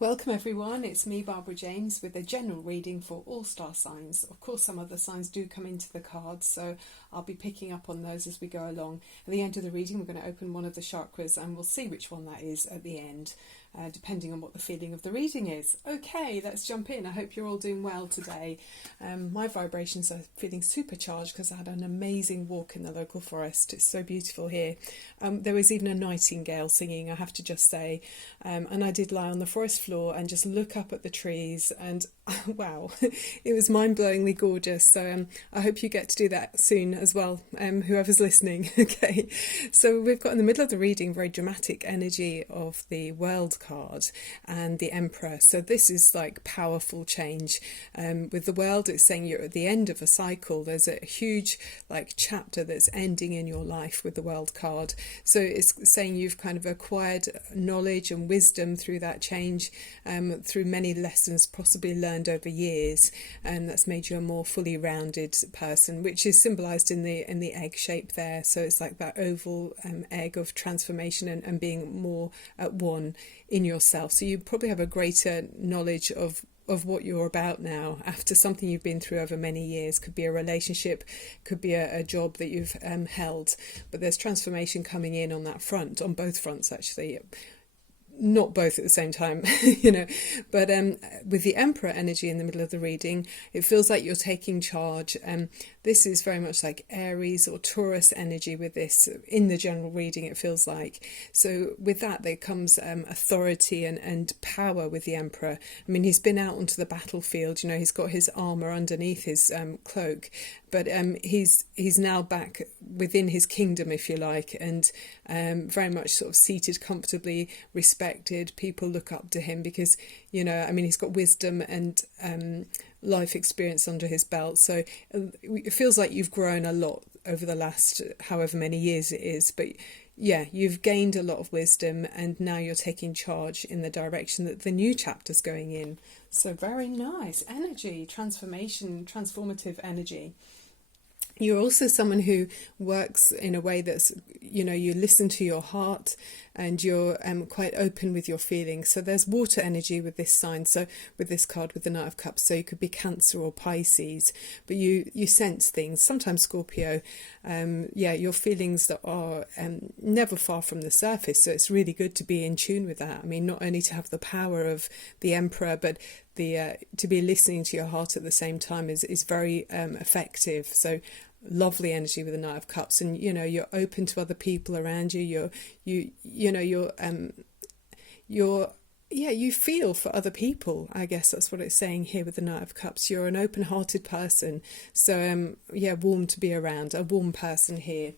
Welcome everyone, it's me Barbara James with a general reading for all star signs. Of course some other signs do come into the cards, so I'll be picking up on those as we go along. At the end of the reading we're going to open one of the chakras and we'll see which one that is at the end, depending on what the feeling of the reading is. Okay, let's jump in. I hope you're all doing well today. My vibrations are feeling supercharged because I had an amazing walk in the local forest. It's so beautiful here. There was even a nightingale singing, I have to just say, and I did lie on the forest floor and just look up at the trees, and wow, it was mind-blowingly gorgeous. So I hope you get to do that soon as well, whoever's listening. Okay, so we've got in the middle of the reading very dramatic energy of the World card and the Emperor. So this is like powerful change. With the World, it's saying you're at the end of a cycle. There's a huge like chapter that's ending in your life with the World card. So it's saying you've kind of acquired knowledge and wisdom through that change, through many lessons possibly learned over years, and that's made you a more fully rounded person, which is symbolized in the egg shape there. So it's like that oval egg of transformation and being more at one in yourself. So you probably have a greater knowledge of what you're about now after something you've been through over many years. Could be a relationship, could be a job that you've held, but there's transformation coming in on that front, on both fronts actually. Not both at the same time, but with the Emperor energy in the middle of the reading, it feels like you're taking charge. This is very much like Aries or Taurus energy with this in the general reading, it feels like. So with that there comes authority and power with the Emperor. I mean, he's been out onto the battlefield, he's got his armour underneath his cloak, but he's now back within his kingdom, if you like, and very much sort of seated comfortably, respected. People look up to him because, he's got wisdom and life experience under his belt. So it feels like you've grown a lot over the last however many years it is. But yeah, you've gained a lot of wisdom and now you're taking charge in the direction that the new chapter's going in. So very nice energy, transformation, transformative energy. You're also someone who works in a way that's, you listen to your heart and you're quite open with your feelings. So there's water energy with this sign. So with this card, with the Knight of Cups, so you could be Cancer or Pisces, but you sense things, sometimes Scorpio. Your feelings that are never far from the surface. So it's really good to be in tune with that. I mean, not only to have the power of the Emperor, but to be listening to your heart at the same time is very effective. So lovely energy with the Knight of Cups, and you're open to other people around you. You feel for other people. I guess that's what it's saying here with the Knight of Cups. You're an open-hearted person, so warm to be around, a warm person here.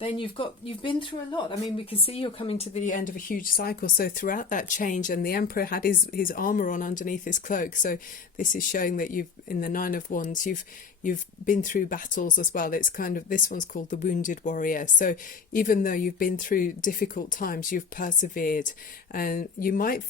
Then you've been through a lot. I mean, we can see you're coming to the end of a huge cycle. So throughout that change, and the Emperor had his armour on underneath his cloak. So this is showing that in the Nine of Wands, you've been through battles as well. It's kind of, this one's called the Wounded Warrior. So even though you've been through difficult times, you've persevered, and you might,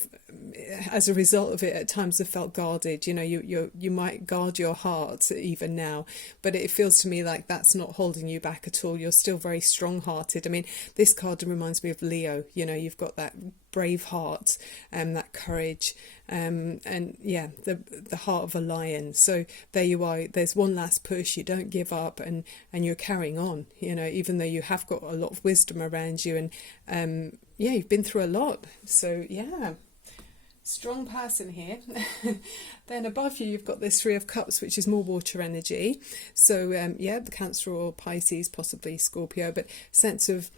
as a result of it, at times have felt guarded. You might guard your heart even now, but it feels to me like that's not holding you back at all. You're still very strong-hearted. I mean, this card reminds me of Leo. You've got that brave heart and that courage, the heart of a lion. So there you are, there's one last push, you don't give up, and you're carrying on, even though you have got a lot of wisdom around you, and you've been through a lot. So strong person here. Then above you, you've got this Three of Cups, which is more water energy. So the Cancer or Pisces, possibly Scorpio, but sense of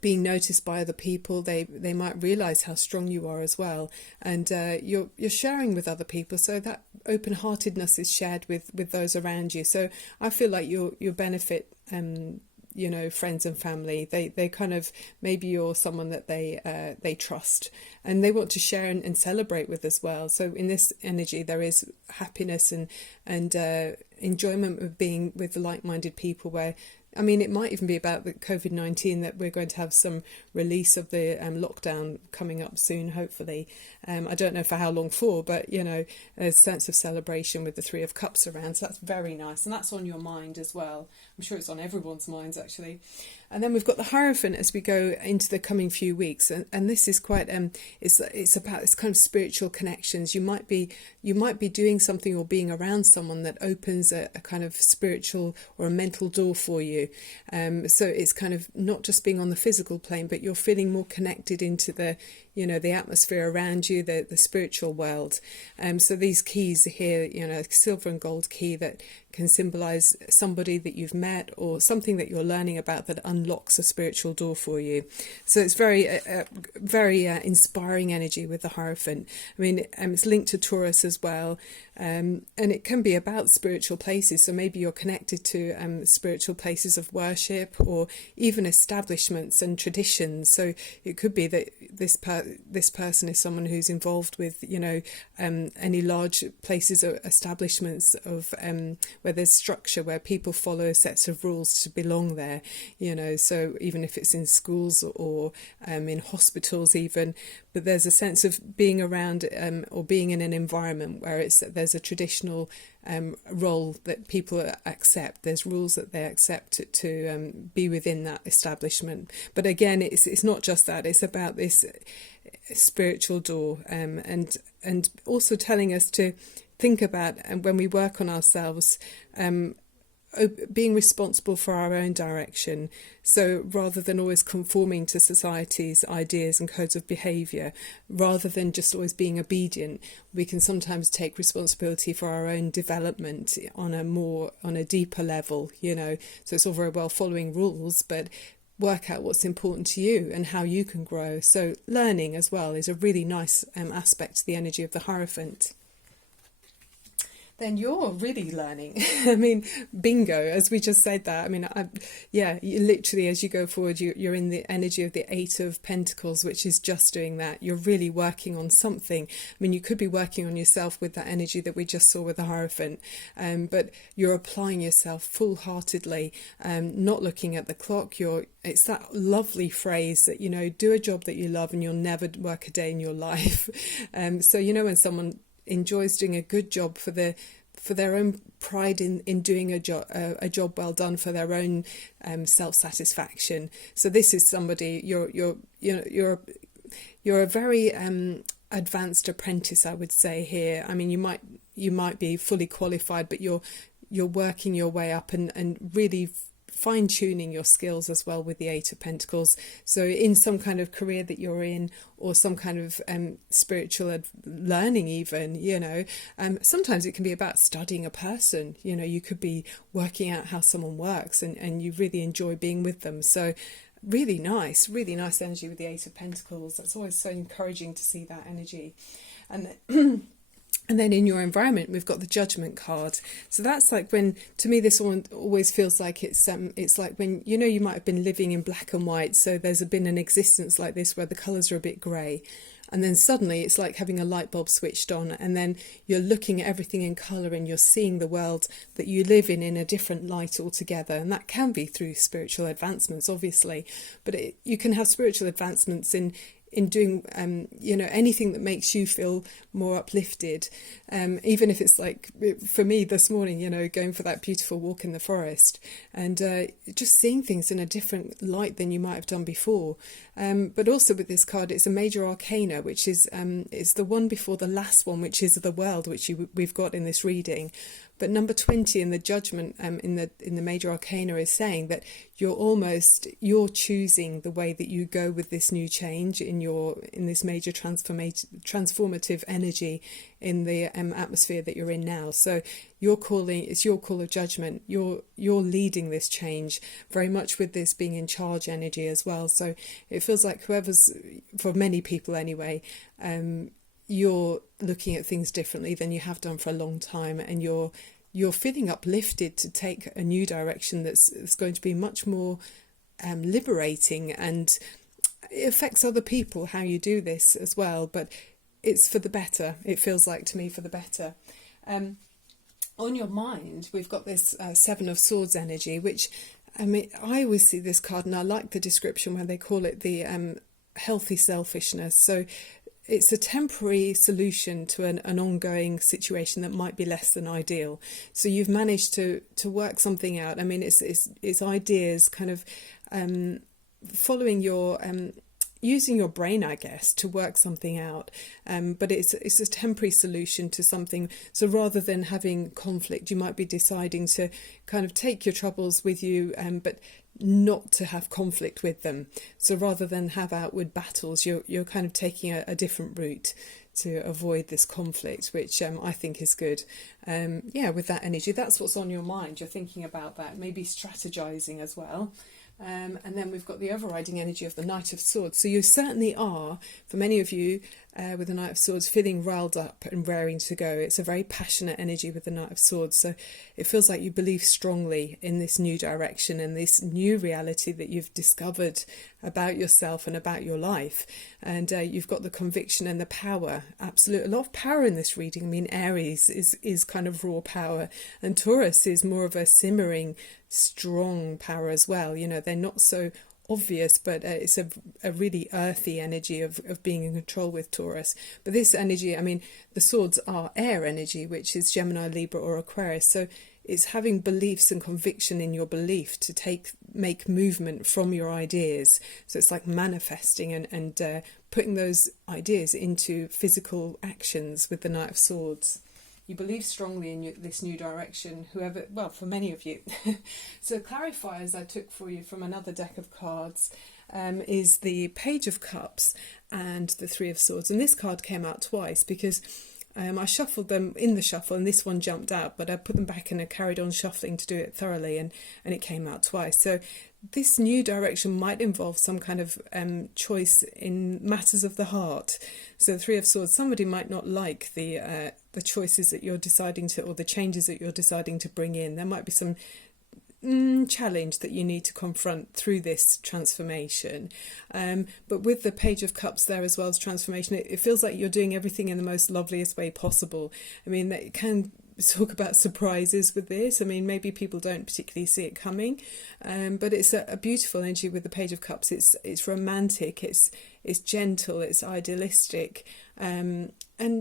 being noticed by other people. They might realize how strong you are as well, and you're sharing with other people, so that open-heartedness is shared with those around you. So I feel like you'll benefit friends and family. They kind of, maybe you're someone that they trust and they want to share and celebrate with as well. So in this energy there is happiness and enjoyment of being with like-minded people, where I mean, it might even be about the COVID-19, that we're going to have some release of the lockdown coming up soon, hopefully. I don't know for how long for, but, you know, a sense of celebration with the Three of Cups around. So that's very nice. And that's on your mind as well. I'm sure it's on everyone's minds, actually. And then we've got the Hierophant as we go into the coming few weeks. And this is quite, it's about this kind of spiritual connections. You might be doing something or being around someone that opens a kind of spiritual or a mental door for you. So it's kind of not just being on the physical plane, but you're feeling more connected into the, you know, the atmosphere around you, the spiritual world. So these keys here, you know, silver and gold key that can symbolize somebody that you've met or something that you're learning about that unlocks a spiritual door for you. So it's very inspiring energy with the Hierophant. I mean, it's linked to Taurus as well. And it can be about spiritual places. So maybe you're connected to spiritual places of worship or even establishments and traditions. So it could be that this person is someone who's involved with, you know, any large places or establishments of where there's structure, where people follow sets of rules to belong there, you know. So even if it's in schools or in hospitals even, but there's a sense of being around or being in an environment where there's a traditional role that people accept. There's rules that they accept to be within that establishment. But again, it's not just that. It's about this spiritual door, and also telling us to think about, and when we work on ourselves, being responsible for our own direction. So rather than always conforming to society's ideas and codes of behaviour, rather than just always being obedient, we can sometimes take responsibility for our own development on a deeper level, you know. So it's all very well following rules, but work out what's important to you and how you can grow. So learning as well is a really nice aspect to the energy of the Hierophant. Then you're really learning. I mean, bingo, as we just said that. I mean, you literally, as you go forward, you're in the energy of the Eight of Pentacles, which is just doing that. You're really working on something. I mean, you could be working on yourself with that energy that we just saw with the Hierophant, but you're applying yourself full-heartedly, not looking at the clock. It's that lovely phrase that, you know, do a job that you love and you'll never work a day in your life. So, you know, when someone enjoys doing a good job for their own pride in doing a job well done, for their own self-satisfaction. So this is somebody, you're a very advanced apprentice, I would say here. I mean, you might be fully qualified, but you're working your way up and really fine-tuning your skills as well with the Eight of Pentacles. So in some kind of career that you're in, or some kind of spiritual learning even, you know, sometimes it can be about studying a person. You know, you could be working out how someone works and you really enjoy being with them. So really nice energy with the Eight of Pentacles. That's always so encouraging to see that energy. And then in your environment, we've got the Judgment card. So that's like when, to me, this one always feels like it's like when, you know, you might have been living in black and white. So there's been an existence like this where the colours are a bit grey. And then suddenly it's like having a light bulb switched on, and then you're looking at everything in colour and you're seeing the world that you live in a different light altogether. And that can be through spiritual advancements, obviously. But you can have spiritual advancements in doing, you know, anything that makes you feel more uplifted. Even if it's like, for me this morning, you know, going for that beautiful walk in the forest and just seeing things in a different light than you might have done before. But also with this card, it's a major arcana, which is it's the one before the last one, which is the World, which we've got in this reading. But number 20 in the Judgment in the major arcana is saying that you're choosing the way that you go with this new change in this major transformative energy in the atmosphere that you're in now. So it's your call of judgment. You're leading this change very much with this being in charge energy as well. So it feels like for many people anyway, you're looking at things differently than you have done for a long time, and you're feeling uplifted to take a new direction that's going to be much more liberating, and it affects other people how you do this as well, but it's for the better. It feels like to me for the better. On your mind, we've got this Seven of Swords energy, which I mean, I always see this card, and I like the description where they call it the healthy selfishness. So it's a temporary solution to an ongoing situation that might be less than ideal. So you've managed to work something out. I mean, it's ideas kind of following your using your brain, I guess, to work something out. But it's a temporary solution to something. So rather than having conflict, you might be deciding to kind of take your troubles with you, but not to have conflict with them. So rather than have outward battles, you're kind of taking a different route to avoid this conflict, which I think is good. With that energy, that's what's on your mind. You're thinking about that, maybe strategizing as well. And then we've got the overriding energy of the Knight of Swords. So you certainly are, for many of you, with the Knight of Swords, feeling riled up and raring to go. It's a very passionate energy with the Knight of Swords. So it feels like you believe strongly in this new direction and this new reality that you've discovered about yourself and about your life. And you've got the conviction and the power, absolute. A lot of power in this reading. I mean, Aries is kind of raw power, and Taurus is more of a simmering, strong power as well. You know, they're not so obvious, but it's a really earthy energy of being in control with Taurus. But this energy, I mean, the swords are air energy, which is Gemini, Libra or Aquarius. So it's having beliefs and conviction in your belief to make movement from your ideas. So it's like manifesting and putting those ideas into physical actions with the Knight of Swords. You believe strongly in this new direction, for many of you. So clarifiers I took for you from another deck of cards is the Page of Cups and the Three of Swords. And this card came out twice because I shuffled them in the shuffle and this one jumped out, but I put them back and I carried on shuffling to do it thoroughly, and it came out twice. So this new direction might involve some kind of choice in matters of the heart. So the Three of Swords, somebody might not like the choices that you're deciding to, or the changes that you're deciding to bring in. There might be some challenge that you need to confront through this transformation. But with the Page of Cups there as well as transformation, it feels like you're doing everything in the most loveliest way possible. I mean, it can talk about surprises with this. I mean, maybe people don't particularly see it coming, but it's a beautiful energy with the Page of Cups. It's romantic, it's gentle, it's idealistic, and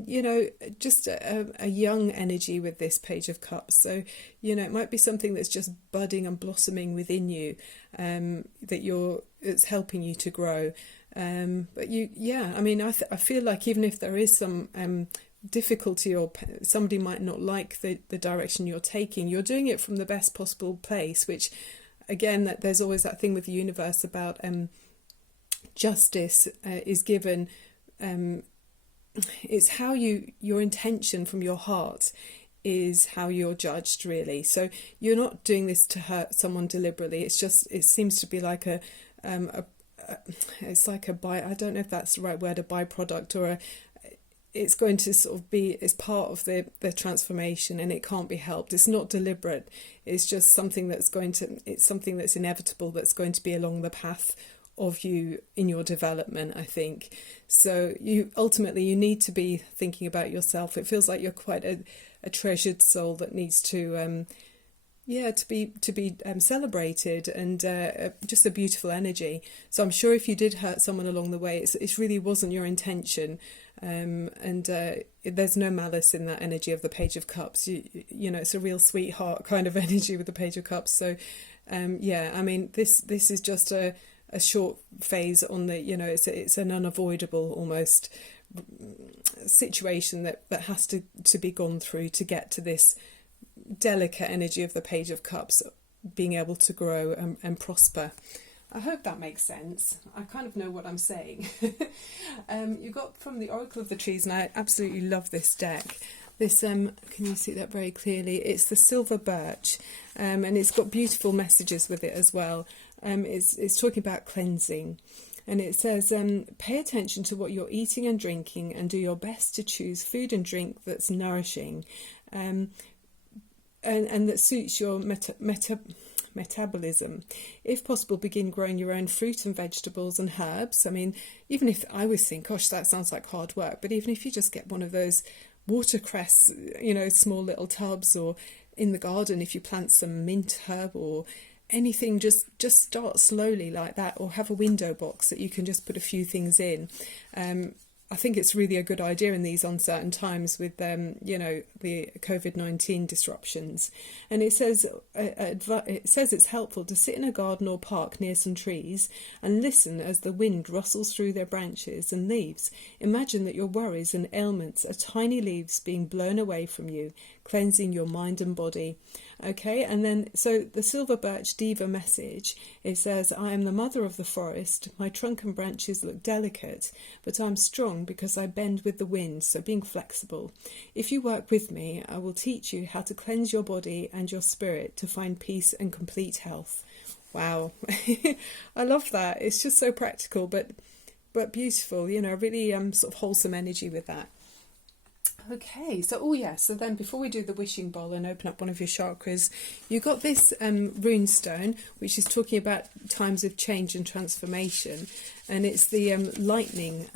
you know, just a young energy with this Page of Cups. So you know, it might be something that's just budding and blossoming within you, it's helping you to grow. But I mean, I feel like even if there is some difficulty or somebody might not like the direction you're taking, you're doing it from the best possible place, which again, that there's always that thing with the universe about justice is given. It's how your intention from your heart is how you're judged, really. So you're not doing this to hurt someone deliberately. It seems to be like it's like I don't know if that's the right word, a byproduct, or it's going to sort of be as part of the transformation, and it can't be helped. It's not deliberate. It's just something it's something that's inevitable, that's going to be along the path of you in your development, I think. So you need to be thinking about yourself. It feels like you're quite a treasured soul that needs to be celebrated, and just a beautiful energy. So I'm sure if you did hurt someone along the way, it really wasn't your intention, and there's no malice in that energy of the Page of Cups. You know, it's a real sweetheart kind of energy with the Page of Cups. So I mean, this is just a short phase on the, you know, it's an unavoidable almost situation that has to be gone through to get to this delicate energy of the Page of Cups, being able to grow and prosper. I hope that makes sense. I kind of know what I'm saying. You got from the Oracle of the Trees, and I absolutely love this deck. This can you see that very clearly? It's the Silver Birch, and it's got beautiful messages with it as well. It's talking about cleansing, and it says, pay attention to what you're eating and drinking, and do your best to choose food and drink that's nourishing, and that suits your metabolism. If possible, begin growing your own fruit and vegetables and herbs. I mean, even if I always think, gosh, that sounds like hard work, but even if you just get one of those watercress, you know, small little tubs, or in the garden if you plant some mint herb or anything, just start slowly like that, or have a window box that you can just put a few things in. I think it's really a good idea in these uncertain times with the COVID-19 disruptions. And it says it's helpful to sit in a garden or park near some trees and listen as the wind rustles through their branches and leaves. Imagine that your worries and ailments are tiny leaves being blown away from you, cleansing your mind and body. Okay, and then so the silver birch diva message, it says, I am the mother of the forest. My trunk and branches look delicate, but I'm strong because I bend with the wind, so being flexible. If you work with me, I will teach you how to cleanse your body and your spirit to find peace and complete health. Wow. I love that. It's just so practical, but beautiful, really sort of wholesome energy with that. Okay, so then before we do the wishing bowl and open up one of your chakras, you've got this rune stone, which is talking about times of change and transformation, and it's the lightning,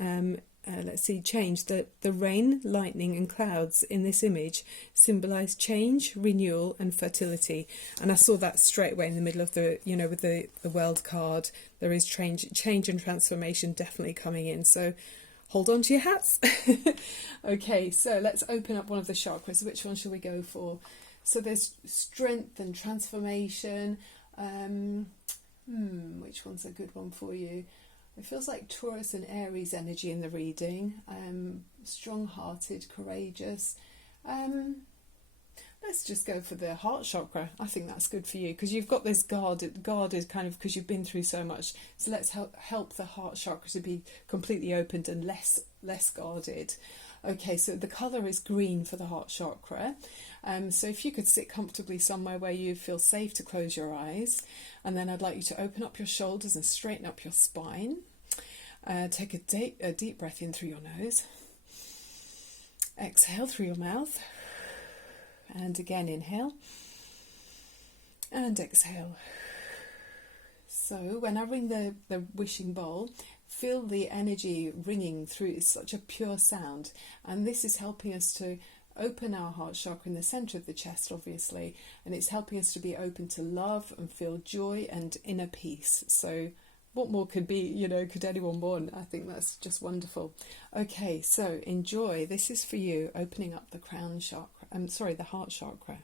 change. The rain, lightning and clouds in this image symbolise change, renewal and fertility. And I saw that straight away in the middle of the, with the world card. There is change and transformation definitely coming in. So hold on to your hats. Okay, so let's open up one of the chakras. Which one shall we go for? So there's strength and transformation. Which one's a good one for you? It feels like Taurus and Aries energy in the reading. Strong-hearted, courageous. Let's just go for the heart chakra. I think that's good for you because you've got this guarded kind of, because you've been through so much. So let's help the heart chakra to be completely opened and less guarded. Okay, so the colour is green for the heart chakra. So if you could sit comfortably somewhere where you feel safe to close your eyes, and then I'd like you to open up your shoulders and straighten up your spine. Take a deep breath in through your nose. Exhale through your mouth. And again, inhale and exhale. So when I ring the wishing bowl, feel the energy ringing through. It's such a pure sound, and this is helping us to open our heart chakra in the centre of the chest, obviously, and it's helping us to be open to love and feel joy and inner peace. So what more could be, could anyone want? I think that's just wonderful. Okay, so enjoy. This is for you, opening up the crown chakra. The heart chakra.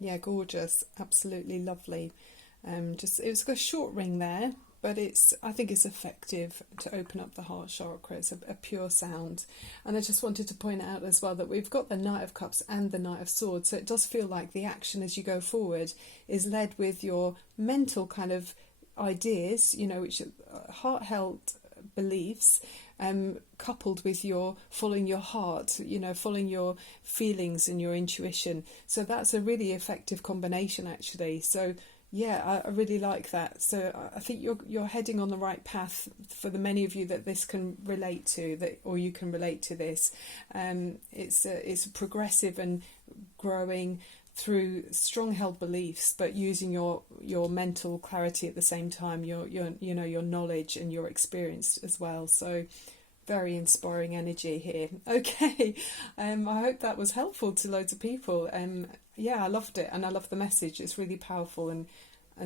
Yeah, gorgeous, absolutely lovely. It's got a short ring there, but I think it's effective to open up the heart chakra. It's a pure sound. And I just wanted to point out as well that we've got the Knight of Cups and the Knight of Swords, so it does feel like the action as you go forward is led with your mental kind of ideas, which are heart-held beliefs, coupled with your following your heart, following your feelings and your intuition. So that's a really effective combination, actually. So yeah, I really like that. So I think you're heading on the right path for the many of you that this can relate to, or you can relate to this. It's progressive and growing through strong held beliefs, but using your mental clarity at the same time, your knowledge and your experience as well. So very inspiring energy here. Okay, I hope that was helpful to loads of people. Yeah, I loved it, and I love the message. It's really powerful and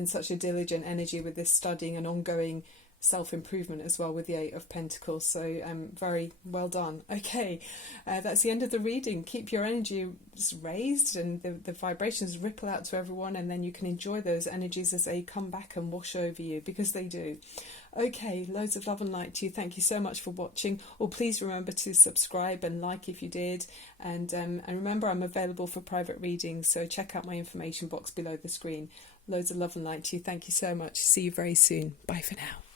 such a diligent energy with this studying and ongoing self-improvement as well with the Eight of Pentacles. So very well done. Okay, that's the end of the reading. Keep your energy raised and the vibrations ripple out to everyone, and then you can enjoy those energies as they come back and wash over you, because they do. Okay, loads of love and light to you. Thank you so much for watching. Please remember to subscribe and like if you did, and remember, I'm available for private readings, so check out my information box below the screen. Loads of love and light to you. Thank you so much. See you very soon. Bye for now.